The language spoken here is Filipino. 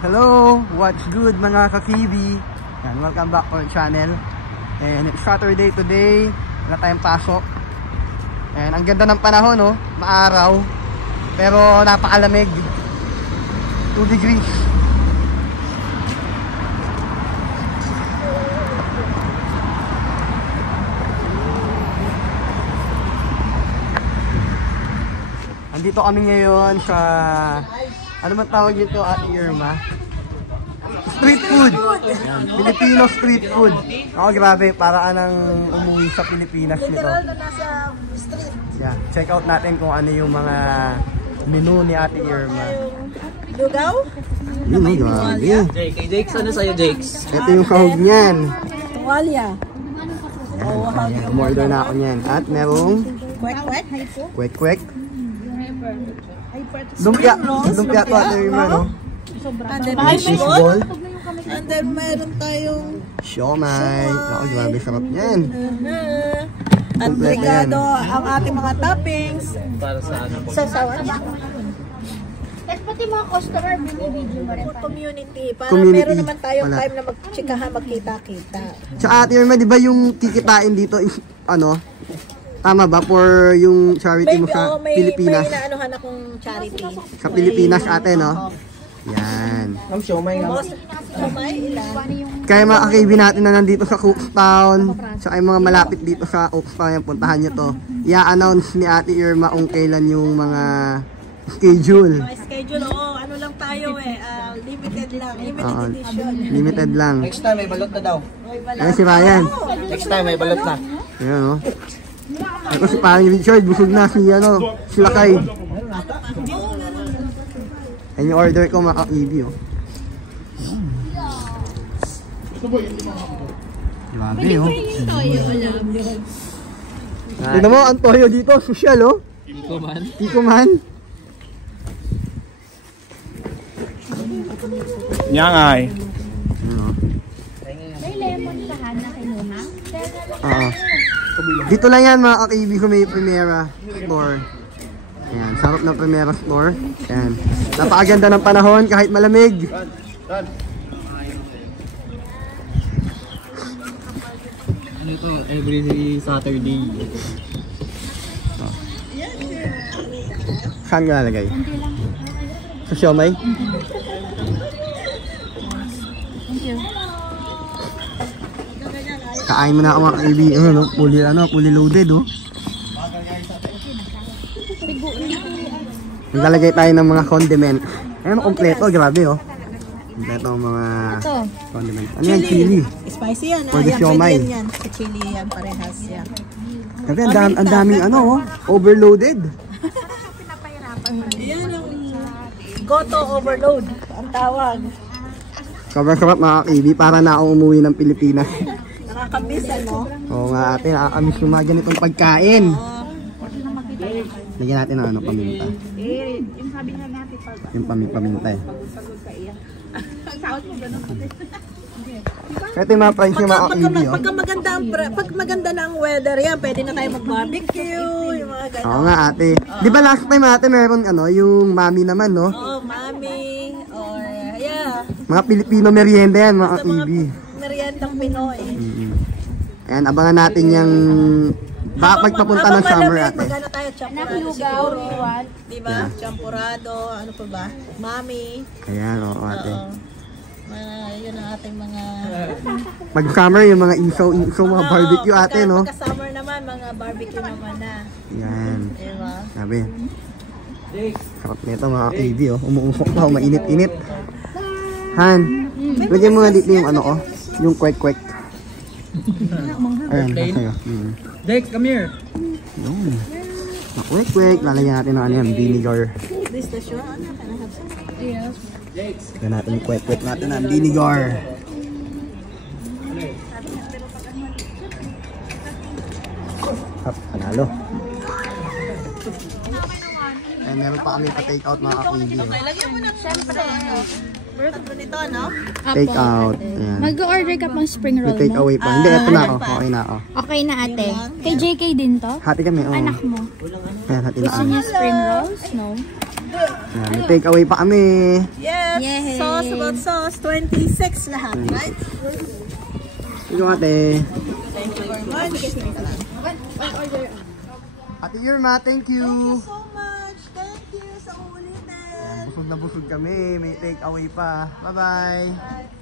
Hello! What's good mga ka-Kibi? Yan, welcome back to our channel. And it's Saturday today. Wala tayong pasok. And ang ganda ng panahon, no? Maaraw. Pero napakalamig. 2 degrees. Andito kami ngayon sa... Ano man tawag dito, Ate Irma? Street food! Yan. Filipino street food. Oh, grabe, para anang umuwi sa Pilipinas nito. Yeah, check out natin kung ano yung mga menu ni Ate Irma. Lugaw? Yun, grabe. Jakes, ano sa'yo, Jakes? Ito yung sahog niyan. Tuwalya. Umorder na ako niyan. At merong... Kwek-kwek? Kwek-kwek. Lumpia to Ate Irma, no? And then fishball. And then meron tayong siomay. Ako, grabe, sarap yan. at brigado ang ating mga toppings. Para sa ano po? Sa sawan. At pati mga customer, binibidyo mo rin. For community. Para Community. meron naman tayong Wala. time na magtsikahan, magkita-kita. Tsaka Ate Irma, di ba yung kikitain dito is, ano, tama ba for yung charity mo sa Pilipinas? May inaanuhan akong charity. Sa Pilipinas ate, no? Yan. Ang siomay nga. Siomay, ilan? Kaya mga kakibi natin na nandito sa Cookstown, tsaka yung mga malapit dito sa Cookstown, puntahan nyo to. I-announce ni Ate Irma kung kailan yung mga schedule. Mga schedule, ano lang tayo limited lang, limited edition. Limited lang. Next time may balot na daw. Ayan si Ryan. Next time may balot na. Ayan, no? Ako si parang Richard, busog na si, ano, si Lakay. Ayan yung order ko mga kakibi, oh. Grabe, oh. Tignan mo, ang toyo dito, social, oh. Tiko man. Tiko man. Nyangay. May lemon lahat na kinuha. Oo. Dito lang yan mga kakibi ko, may Primera store. Ayan, sarap ng Primera store. Ayan. Napakaganda ng panahon kahit malamig. Ano ito? Every Saturday. Saan ka nalagay? Sa siomay? Kain mo na ako mga kaibigan, fully loaded, oh. Naglalagay tayo ng mga condiment. Ayan, kompleto, grabe, oh. Kompleto ang mga condiment. Ano yan, chili? Spicy yan, For the siomay. yan. Sa chili yan, parehas yan. Grabe, ang daming ano, oh. Overloaded. Yan ang goto overload, ang tawag. Sobrang sarap mga kaibi, para na ako umuwi ng Pilipinas. Nakakamiss, ano? Oo nga ate, nakakamiss yung mga ganitong pagkain. Lagyan natin ng ano, paminta. Yung sabi nga natin pag Yung paminta eh. Ito yung mga price yung mga kaibi, oh. Pag maganda na ang weather yan, pwede na tayo mag-barbecue, yung mga ganun. Oo nga ate. Di ba last time ate meron ano, yung mami naman, no? Oo, mami, or yeah. Mga Pilipino merienda yan, mga Sa mga kaibi. meriendang Pinoy. Ayan, abangan natin yung magpapunta ng summer ate. Magana tayo, champurado siguro. Diba? Champurado, ano pa ba? Mami. Ayan, oo ate. Yun ang ating mga... Pag summer, yung mga isaw, mga barbecue ate, no? Pagka summer naman, mga barbecue naman na. Yan. Diba? Sabi. Sarap nito mga kaibi, oh. Umuusok pa, mainit-init. Han, lagyan mo nga dito yung ano ko, yung kwek-kwek. Ayan, sa'yo. Jakes, come here. Yung kwek-kwek, lalagyan natin ng ano yan, vinegar. This the show? Ano ka na? Yes. Lagyan natin yung kwek-kwek natin ng vinegar. Hop, panalo. And meron pa kami pa-take out mga kaibi. Okay, lagyan mo na siyempre. Birth nito, no? Take out. Ayan. Mag-order ka pang spring roll May take mo? away pa. Hindi, eto na ako. Okay na ako. Okay na ate. Kay JK din to? Hati kami, oh. Anak mo. Ayan, hati na Gusto kami. niya spring rolls? No? Ayan, may take away pa kami. Yes. Yay! Sauce Hot sauce, 26 lahat, right? Ikaw ate. Thank you very much. Ate Irma, thank you. Thank you so much. Thank you sa ulitin. Busog na busog kami. May take away pa. Bye-bye.